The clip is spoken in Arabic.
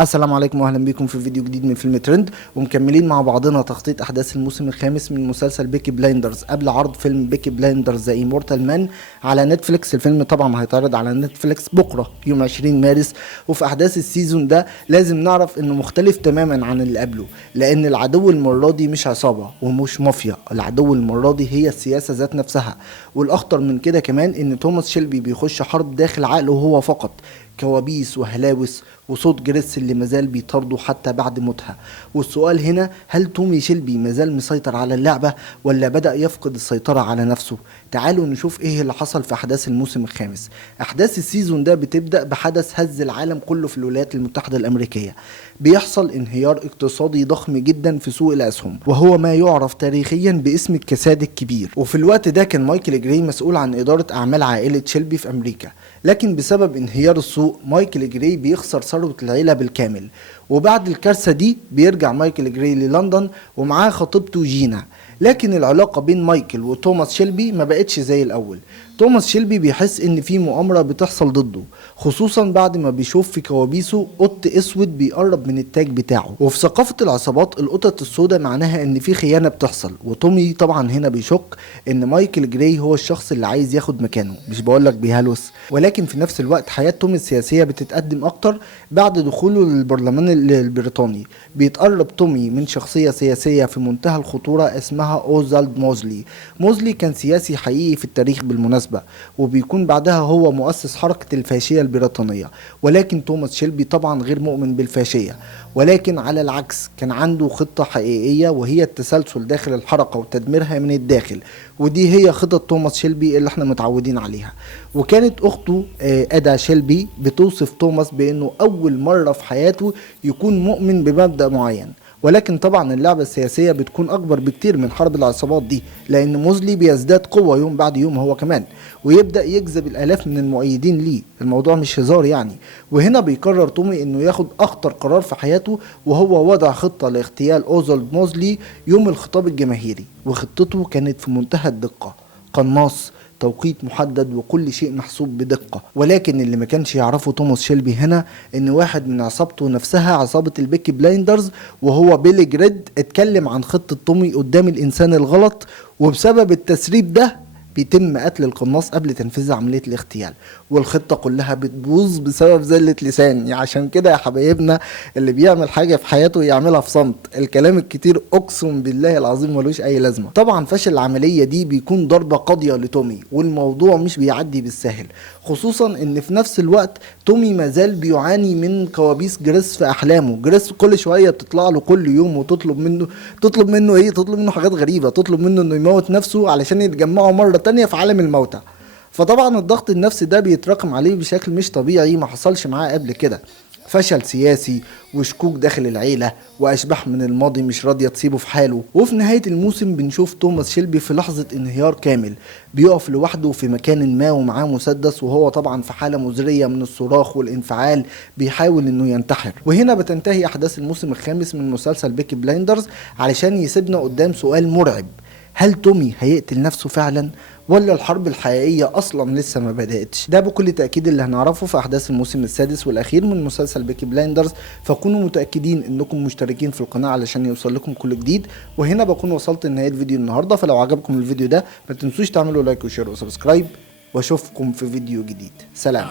السلام عليكم واهلا بكم في فيديو جديد من فيلم ترند، ومكملين مع بعضنا تخطيط احداث الموسم الخامس من مسلسل بيكي بلايندرز قبل عرض فيلم بيكي بلايندرز ذا ايمورتال مان على نتفليكس. الفيلم طبعا هيتعرض على نتفليكس بكره يوم 20 مارس. وفي احداث السيزون ده لازم نعرف انه مختلف تماما عن اللي قبله، لان العدو المره دي مش عصابه ومش مافيا، العدو المره دي هي السياسه ذات نفسها. والاخطر من كده كمان ان توماس شيلبي بيخش حرب داخل عقله هو فقط، كوابيس وهلاوس وصوت جريس اللي مازال بيطارده حتى بعد موتها. والسؤال هنا، هل تومي شيلبي مازال مسيطر على اللعبة ولا بدأ يفقد السيطرة على نفسه؟ تعالوا نشوف ايه اللي حصل في احداث الموسم الخامس. احداث السيزون ده بتبدأ بحدث هز العالم كله في الولايات المتحدة الامريكية. بيحصل انهيار اقتصادي ضخم جدا في سوق الاسهم، وهو ما يعرف تاريخيا باسم الكساد الكبير. وفي الوقت ده كان مايكل جراي مسؤول عن ادارة اعمال عائلة شيلبي في امريكا، لكن بسبب انهيار السوق مايكل جراي بيخسر ثروة العيلة بالكامل. وبعد الكارثة دي بيرجع مايكل جراي للندن ومعاه خطيبته جينا، لكن العلاقة بين مايكل وتوماس شيلبي ما بقتش زي الأول. توماس شيلبي بيحس ان في مؤامرة بتحصل ضده، خصوصا بعد ما بيشوف في كوابيسه قط اسود بيقرب من التاج بتاعه. وفي ثقافة العصابات القطط السوداء معناها ان في خيانة بتحصل، وتومي طبعا هنا بيشك ان مايكل جراي هو الشخص اللي عايز ياخد مكانه. مش بقولك بيهلوس، ولكن في نفس الوقت حياة تومي السياسية بتتقدم اكتر بعد دخوله للبرلمان البريطاني. بيتقرب تومي من شخصية سياسية في منتهى الخطورة اسمها اوزالد موزلي. موزلي كان سياسي حقيقي في التاريخ بالمناسبة، وبيكون بعدها هو مؤسس حركة الفاشية البريطانية. ولكن توماس شيلبي طبعا غير مؤمن بالفاشية، ولكن على العكس كان عنده خطة حقيقية، وهي التسلسل داخل الحركة وتدميرها من الداخل. ودي هي خطط توماس شيلبي اللي احنا متعودين عليها. وكانت اخته ادا شيلبي بتوصف توماس بانه اول مرة في حياته يكون مؤمن بمبدأ معين. ولكن طبعا اللعبة السياسية بتكون أكبر بكتير من حرب العصابات دي، لأن موزلي بيزداد قوة يوم بعد يوم هو كمان، ويبدأ يجذب الآلاف من المؤيدين ليه. الموضوع مش هزار يعني. وهنا بيقرر تومي إنه ياخد أخطر قرار في حياته، وهو وضع خطة لاغتيال أوزولد موزلي يوم الخطاب الجماهيري. وخطته كانت في منتهى الدقة، قناص، توقيت محدد، وكل شيء محسوب بدقة. ولكن اللي ما كانش يعرفه توماس شيلبي هنا ان واحد من عصابته نفسها، عصابة البيكي بلايندرز، وهو بيلي جريد، اتكلم عن خطة تومي قدام الانسان الغلط، وبسبب التسريب ده بيتم قتل القناص قبل تنفيذ عملية الاغتيال. والخطة كلها بتبوظ بسبب زلة لسان. يعني عشان كده يا حبايبنا، اللي بيعمل حاجة في حياته يعملها في صمت. الكلام الكتير اقسم بالله العظيم ملوش اي لازمة. طبعا فشل العملية دي بيكون ضربة قاضية لتومي، والموضوع مش بيعدي بالسهل، خصوصا ان في نفس الوقت تومي مازال بيعاني من كوابيس جريس في احلامه. جريس كل شوية بتطلع له كل يوم وتطلب منه، تطلب منه حاجات غريبة، تطلب منه انه يموت نفسه علشان يتجمعوا مرة تانية في عالم الموتى. فطبعا الضغط النفسي ده بيتراكم عليه بشكل مش طبيعي ما حصلش معاه قبل كده. فشل سياسي وشكوك داخل العيلة وأشباح من الماضي مش راضية تسيبه في حاله. وفي نهاية الموسم بنشوف توماس شيلبي في لحظة انهيار كامل، بيقف لوحده في مكان ما ومعاه مسدس، وهو طبعا في حالة مزرية من الصراخ والانفعال، بيحاول انه ينتحر. وهنا بتنتهي أحداث الموسم الخامس من مسلسل بيكي بلايندرز، علشان يسيبنا قدام سؤال مرعب: هل تومي هيقتل نفسه فعلا، ولا الحرب الحقيقية أصلا لسه ما بدأتش؟ ده بكل تأكيد اللي هنعرفه في أحداث الموسم السادس والأخير من مسلسل بيكي بلايندرز. فكونوا متأكدين إنكم مشتركين في القناة علشان يوصل لكم كل جديد. وهنا بكون وصلت لنهاية الفيديو النهاردة، فلو عجبكم الفيديو ده ما تنسوش تعملوا لايك وشير وسبسكرايب، واشوفكم في فيديو جديد. سلام.